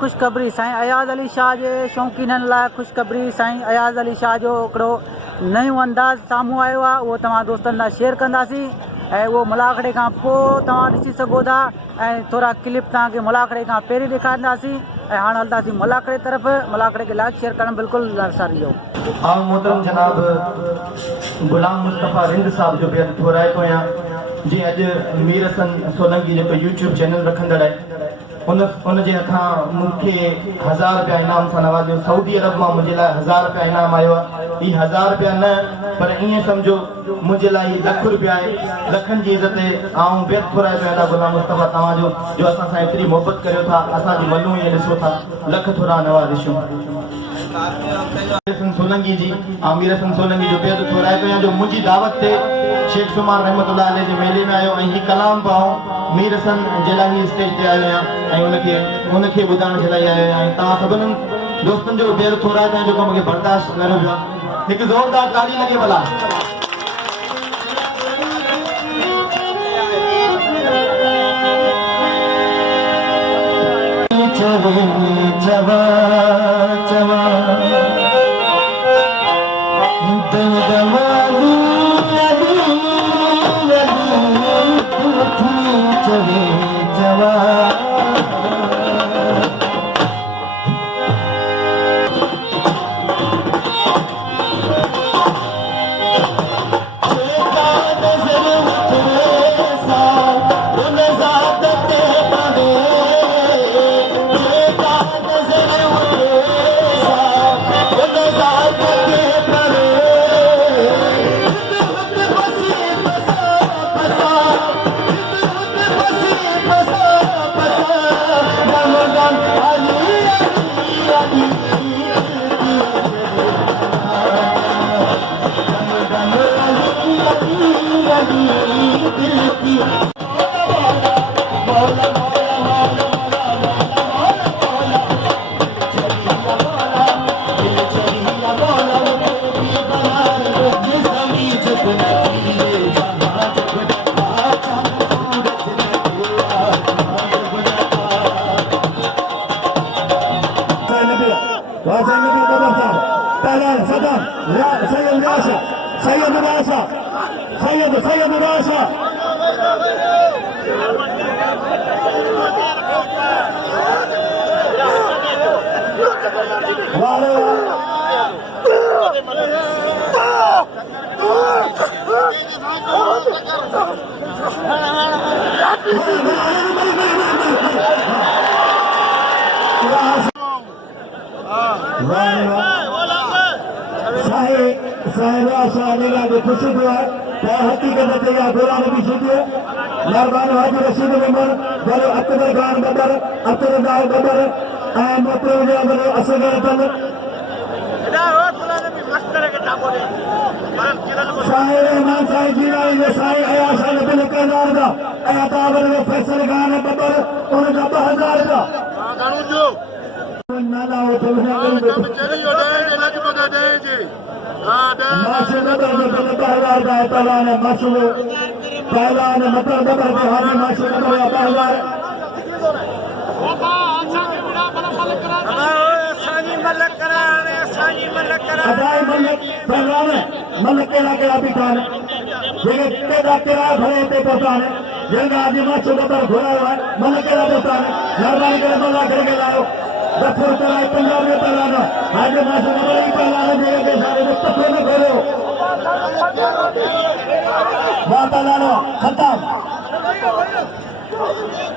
ख़ुशख़बरी साईं अयाज़ अली शाह जे शौक़ीननि लाइ ख़ुशख़बरी साईं अयाज़ अली शाह जो हिकिड़ो नयो अंदाज़ साम्हूं आयो आहे। उहो तव्हां दोस्तनि सां शेयर कंदासीं ऐं उहो मुलाखड़े खां पोइ तव्हां ॾिसी सघो था ऐं थोरा क्लिप तव्हांखे मुलाखड़े खां पहिरीं ॾेखारींदासीं। ऐं हाणे हलंदासीं मुलाखड़े तरफ़। मुलाखड़े खे लाइक शेयर करणु बिल्कुलु न विसारिजो। आऊं मोहतरम जनाब गुलाम मुस्तफ़ा रिंद साहब जो बेहद थोराए थो आहियां जी। अॼु मीर हसन सोलंकी जेको यूट्यूब चैनल रखंदड़ आहे उन जे हथां मूंखे 1000 रुपया इनाम सां नवाज़ियो। सऊदी अरब मां मुंहिंजे लाइ 1000 रुपया इनाम आयो आहे। ही 1000 रुपया न पर ईअं सम्झो मुंहिंजे लाइ लख रुपया आहे। लखनि जी इज़त आऊं बेहद थोराए पियो आहियां गुलाम मुस्तफ़ा तव्हांजो जो असां सां एतिरी मोहबत करियो था, असांजी मलूं ईअं ॾिसो था। लख थोरा नवाज़िशूं सोलंकी जी आमिर हसन सोलंकी जो बेहद थोराए पियो आहियां जो मुंहिंजी दावत ते शेख सुमार रहमतुल्लाह अलैह जे मेले में आयो ऐं ही कलाम पाऊं मीर हसन जे लाइ ही स्टेज ते आयो आहियां ऐं उनखे ॿुधाइण जे लाइ आयो आहियां। ऐं तव्हां सभिनी दोस्तनि जो बेहद थोराए पियो जेको मूंखे बर्दाश्त करे पियो। हिकु ज़ोरदार ताली लॻे भला।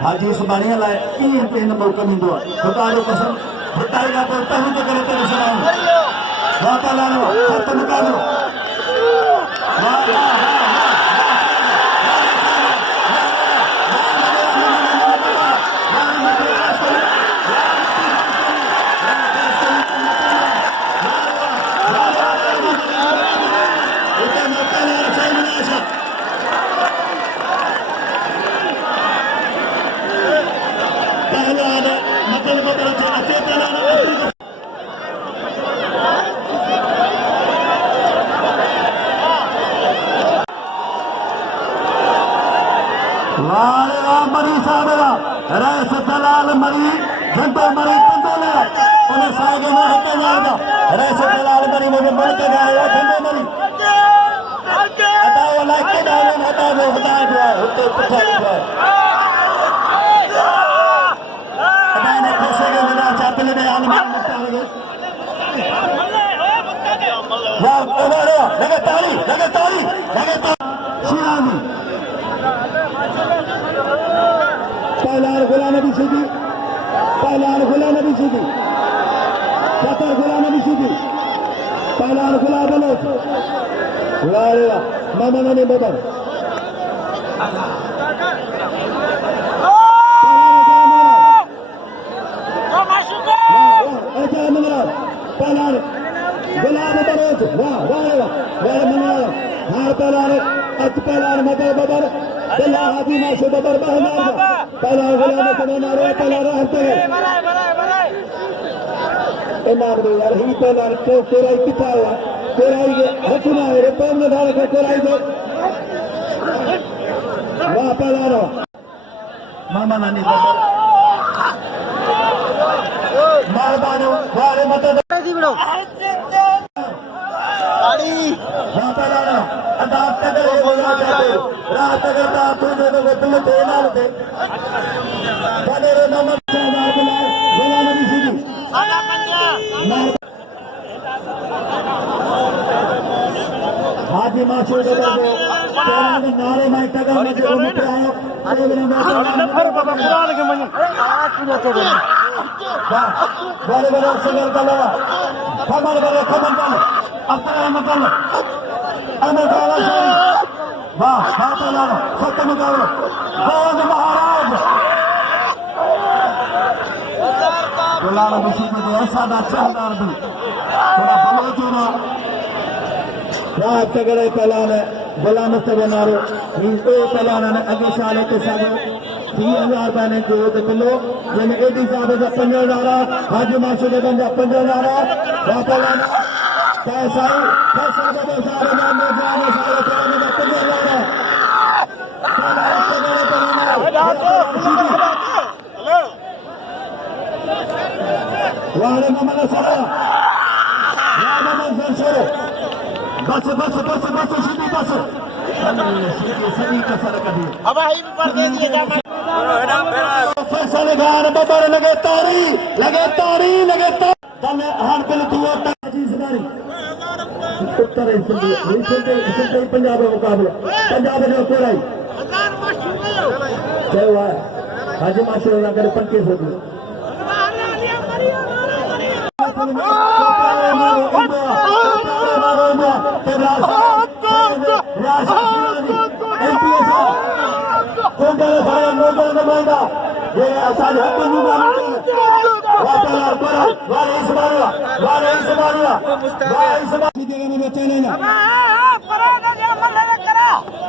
हाजी सुबानी लाइ कीअं ते न मौक़ो ॾींदो आहे। ख़ुदा जो कसम हिताई खां पोइ तहूं त करे तेरे सलाम वाह ताला नो सत मुकाबलो मरी साहब रैस दलाल मरी घंटो मरी संतोला उन्हें सागे में हटा जाएगा रैसे दलाल मरी में बढ़ के गया ठंडे मरी हटाओ लाइक के डाउन हटा दो होते पछा हुआ हटाने पैसे के बिना चाहते ले आलम मुक्ता हो गए वाह ओवर लगे ताली शिराजी पहलान गुलाम नबी सीधी पहलान गुलाम नबी सीधी फकर गुलाम नबी सीधी पहलान गुलाम बलोच वाह मामा ने बबर पहलान गुलाम बलोच वाह मंगला हार पहलान अच पहलान मदर बबर पहला हाथी माशो बबर बहनार पहला गुलाम सदना रे पहला रहते इनाम दे यार ही पहला तो तेरा ही पिता हुआ तेरा ही हथना है रे पैर में डाल के तेरा ही दे वाह पहला रो मामा नानी बबर मारबानो वारे मत दी बिड़ो गाड़ी वाह पहला रो अदाप तक बोलना चाहते रात अगर आप तुझे तो दिल थे ना थे बने रे नमक साहब बोला नबी सीधी आजा पंजा हाजी माशो दे दो तेरा के नारे में टगा मुझे उठ आयो अरे नफर बाबा कुरान के मन आज की होते दे वाह बड़े सगर का लगा खमन कर अपना मकल अमर वाला वाह बात लाओ खत्म करो बोल महाराज गुलाम नबी में ऐसा शानदार भी थोड़ा बलो जो ना रात तगड़े पहलान गुलाम सगनारो इन ओ पहलान ने अगे साले के सागे 30,000 बने जो तो किलो जिन एडी साहब का 50,000 हाजी माशो के बंदा 50,000 वाह पहलान कैसा बदल सारे नाम जाने सारे पहलान का 50,000 वाले मामला सारा या मामला सर बस सीधी बस सही का सर कर दिया अब हाई पर दे दिए जामा फैसले गान बबर लगे तारी तने हार बिल दुआ ताजी सदारी उत्तर सिंधी पंजाब का मुकाबला पंजाब ने कोराई जय वाह हाजी माशो अगर 25 हो गए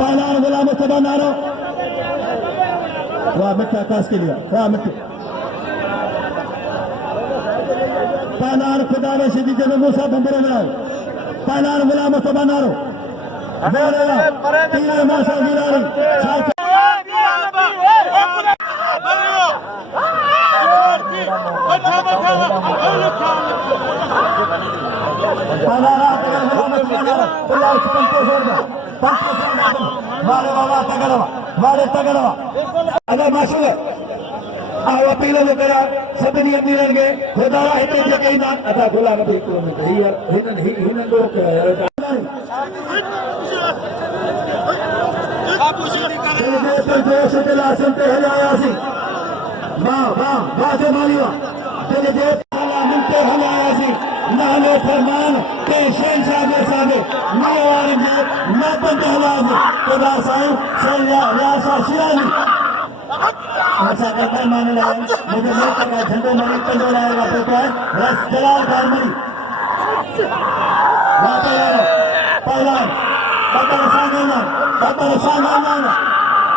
पहलान गुलाम सदा नारो वाह मिठा काश के लिए वाह मिठा पहलान खुदा ने सीधी जब मूसा बंदर बनाओ पहलान गुलाम सदा नारो तीन माशा गिरारी अगर माशूल आओ अपील जो करा सभिनी अमीरनि खे खुदा हिते जेके ईंदा अदा गुलाम नबी किलोमीटर हिन जो जोश के लासन ते हलायासीं वाह जे मालिया दिल जे मुन ते हलायासीं नालो फरमान ते शहंशाह जे सागे नवारनि जे नबन ते हलायासीं खुदा साईं सैया रियासा शिरानी असांखे महिमान लाइ मुंहिंजे मुल्क का झंडो मरी कंडो लाएगा पुटु आहे रस जलाल खान मरी पहलान बबर सां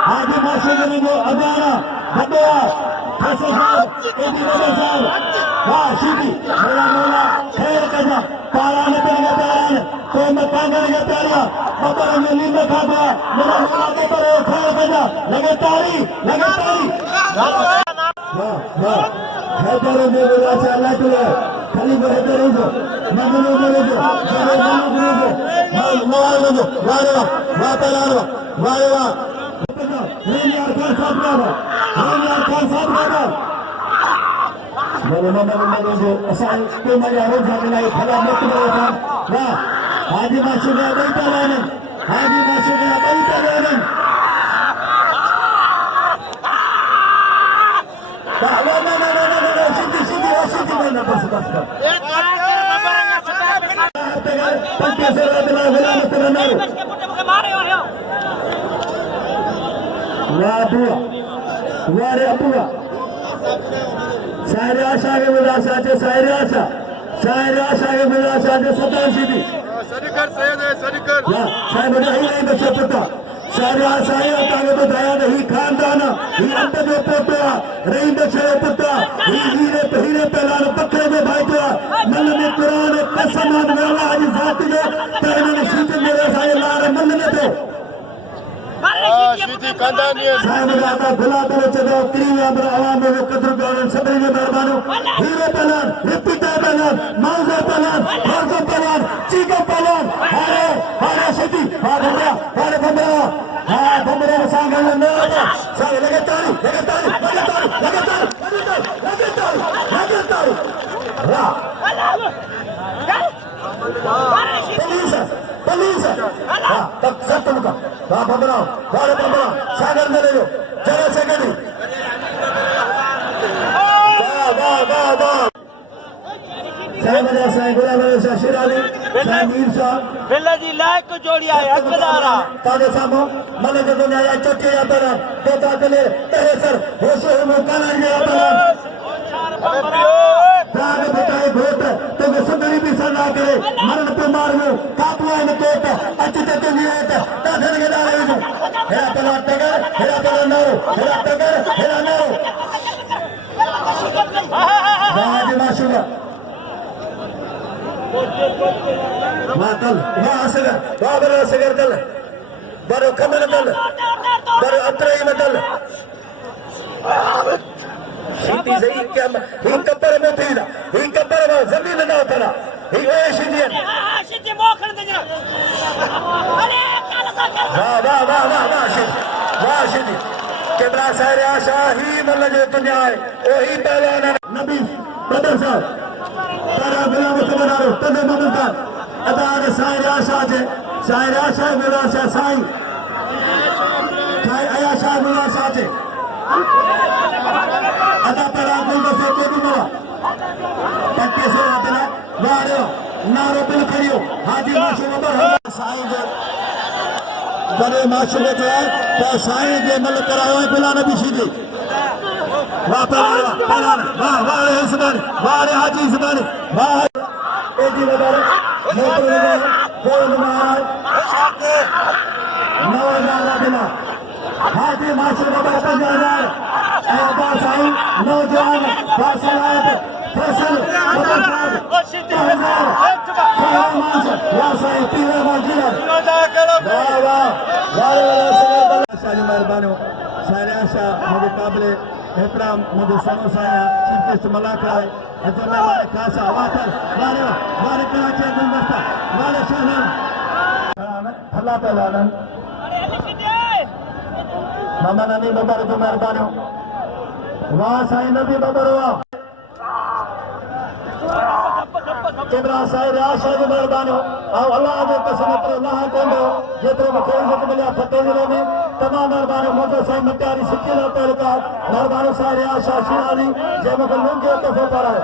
हाजी माशो जो अभियान वॾो आहे फैसल साहब एडी वॾो साहब वाह सीधी मोला ख़ैर कजां पारा न लॻा पिया आहिनि कोई मकान लॻा पिया आहिनि बबर में नींद खाधो आहे मुंहिंजा मोला बबर ख़ैर कजां लॻे तारी वाह वाह हैदर ने बोला से अल्लाह तुला खाली हैदर हो जो मगनो बोले जो चलो मगनो बोले जो मार लो वाह वाह पहला वाह वाह रेनियार खान साहब का बोलो मगनो जो ऐसा के मजा हो जाने है खला मत बोलो वाह हाजी माशूक बैठा रहने हाजी माशूक बैठा रहने बस बस पक्के से रदला गुलाम तरनारो वाह बुआ वाह रे अबुआ सारे आशा के मिला साथे सारे आशा के मिला साथे सतान सीधी सरिकर सैयद है सरिकर या साहब ने ही नहीं बचा पता सारे आशा ही तागे बताया नहीं खानदान ही अंत जो पोता रही बचे पुता ही हीरे पहलान पकड़े में भाई तो मन में कुरान कसम वाला आज जात ने तेरे ने सीट मेरे साए लार मन में तो सीधी खानदानी है साहब ने आता भुला तो चलो क्रिया पर आवाम में कदर गौरव सभी ने मेहरबानो हीरे पहलान रिपीटा पहलान मांझा पहलान हाजो पहलान चीको पहलान हारे सीधी हारे बंदरा हाँ बंदरा सांगल न सांग लगातार वाह पुलिस हाँ तब सब तुमका वाह बंदरा सागर में ले लो जरा सेकंड वाह साईं गुलाम शाह शिरानी साईं मीर शाह बिल्ला जी लायक जोड़िया है हकदारा ताजे सामो मने जो दुनिया या चोटी या पर तो ताले तेरे सर होशो में काला या पर राग बताए भूत तो वे सुंदरी भी सदा करे मरण पे मार में कापला ने कोट अचित ते नियत ताधन के डाले जो हेरा पला टगर हेरा पला नारो हेरा टगर हेरा नारो वाह माशूका वाह असगर वाह बरो असगर दल बरो कमर दल बरो अत्रई में दल सीधी सही क्या ही कब्र में थी ना ही कब्र में जमीन ना उतरा ही वो सीधी सीधी मोखन दे जरा अरे काला सा वाह सीधी केबरा सारे आशा ही मन जो दुनिया है वही पहलवान नबी बदर साहब तारा गुलाम तमनारो तने ममता अदा सारे आशा मिला से साईं आशा मिला साथे अदा पड़ा कोई से कोई मिला पट्टे से अपना वारो नारो बिल खड़ियो हाजी माशूक पर साईं जो बड़े माशूक जो है तो साईं जे मल करायो है बिला नबी सीधी वाह पहला वाह रे इसमान वाह रे हाजी इसमान वाह एजी वदार मोटर वदार कोई नमाज नौजवान बिना हाजी माशूक पर 5000 ऐसा साईं नौजवान बासलायत फसल मेहरबानी सारे आशा मुझे काबिल एहतराम मुझे सनो साया चीफ गेस्ट मलाका है खासा वाटर वारे कराची गुलदस्ता वारे शहर भला पहलान मामा नानी बाबा रे मेहरबानी वाह साईं नबी बाबा वाह केबरा साईं आशा जो मेहरबानी अल्लाह जो कसम पर अल्लाह कोंदो जेतरो मूंखे इज़त मिलिया फतेह ज़िले में तमाम मेहरबानी मोदो साईं मटियारी सिक्की ला तहलका मेहरबानी साईं आशा शिरानी जे मूंखे लुंगे तोहफ़ो करायो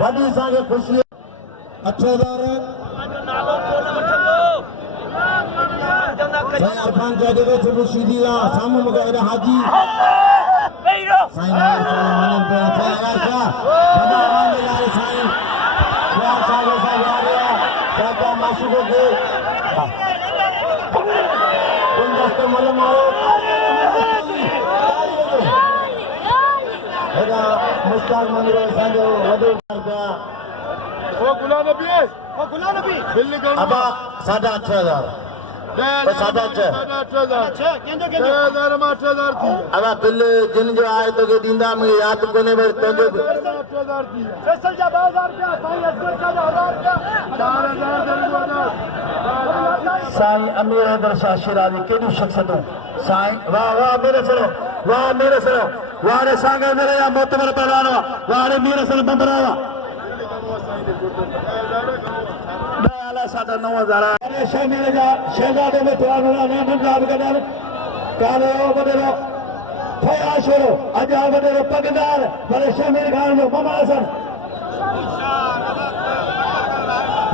वॾी असांखे ख़ुशी 8000 अरफान जादे में मुर्शिदी सामू मुगैर हाजी साईं मनन पे आशा बड़ा आवाज लाए साईं क्या सागे सा यारिया क्या माशूको के गुलदस्ते मल मारो हेगा मुस्ताक मंदिर संजो वडो रुपया वो गुलाम नबी बिल निकाल अब 8500 साढा 6 6,000 में 8,000 थी अब बिल जिन जो आए तो के दींदा मुझे याद कोने पर तो जो 8,000 थी फैसल जा 2000 रुपया साईं असगर का 1000 रुपया 4,000 साईं अमीर हैदर शाह शिराजी केडी शख्सियतों साईं वाह वाह मेरे सरो वाह रे सांगे मेरे या मोतबर पहलवान वाह रे मेरे सर बंदरा वाह साढ़ा 9,000 अरे शमीर जा शहजादे में तुआनो नाम नाम कदर काले ओ बदलो फया छोरो अजा बदलो पगदार बड़े शमीर खान जो ममा हसन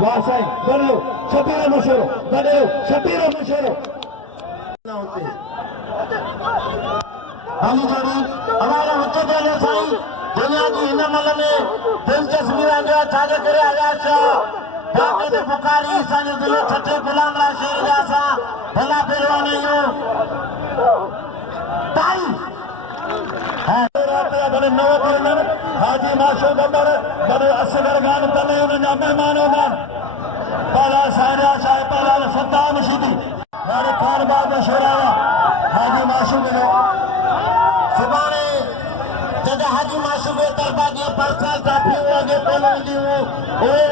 वाह साईं बदलो शबीर मशहूर बदलो शबीर मशहूर हाली जोड़ी हमारा उच्च दे साईं दुनिया की हिन मल में दिलचस्पी वांगो छाजे करे आया शाह बाकी तो बुखारी साईं दिल छठे गुलाम ला शेर जासा भला पहलवान यो ताई है रात बने नव करनर हाजी माशूक अंदर बने असगर गान तने उनजा मेहमानों में पहला सायरा शाह पहला सद्दाम शीदी यारे खान बाग शोरावा हाजी माशूक ने सुबाने जब हाजी माशूक तरबा के पर्सनल ट्रॉफी आगे पहले दी वो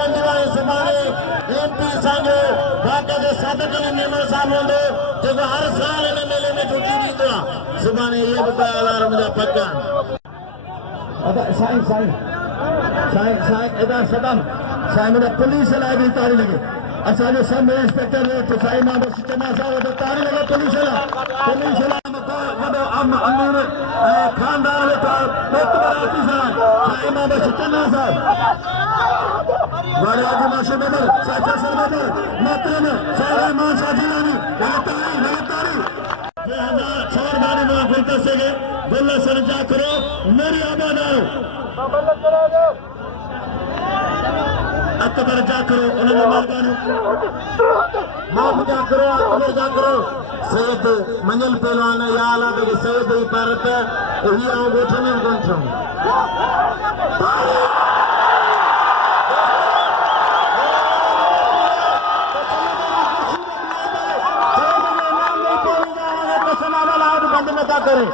वंदी वाले सुबाने एमपी संजो बाकी के सादक ने मेमन साहब होंगे जो हर साल इन मेले में ड्यूटी दी तो सुबाने ये बताया अलार्म जा पक्का अदा साईं एदा सदम साईं मेरा पुलिस लाए भी तारी लगे असांजो सब इंस्पेक्टर तो साईं मां बस चना साहब तो तारी लगे पुलिस ला में को वडो अमीर खानदान तो मोतबराती साईं मां बस चना साहब बड़े आगे माशे में साचा सरबत मात्र में सारे मान साजिलानी तारी ये हमारा छोर बारी में खुलता से बोला सर जा करो मेरी आबाद आओ अकबर जा करो उन्होंने मर्दानी माफ जा करो अकबर जा करो सैयद मंजल पहलवान या अला के सैयद ही भारत ही आओ गोठने कौन छो बंद में क्या करें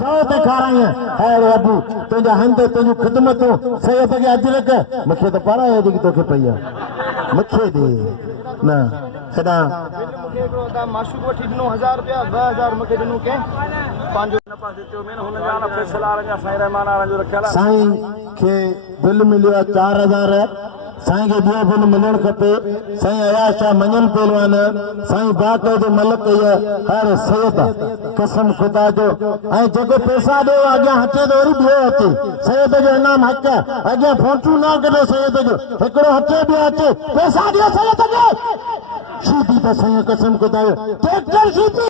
बहुत खा रही है अबू तुझा हंद तुझी खिदमत सैयद के अज लग मूंखे तो पारा है तोखे पई आहे मूंखे दे न सदा माशूक वठी ॾिनो 1000 रुपया 2000 मूंखे ॾिनो के पंहिंजो नफ़ा दितो में हुन जा फैसला वाला साईं रहमान वाला जो रखियल साईं के बिल मिलियो 4000 साईं के बियो बिल मिलण खपे साईं अयाज शाह मंजन पहलवान साईं बाक़ायदे मलक हर सैयद कसम खुदा जो ऐं जेको पैसा ॾियो अॻियां हटे तो वरी ॿियो अचे सैयद जो इनाम हक़ अॻियां फोटू न कढो सैयद जो हिकिड़ो हटे ॿियो अचे पैसा ॾियो सैयद खे शीदी त साईं कसम खुदा जो ट्रैक्टर शीदी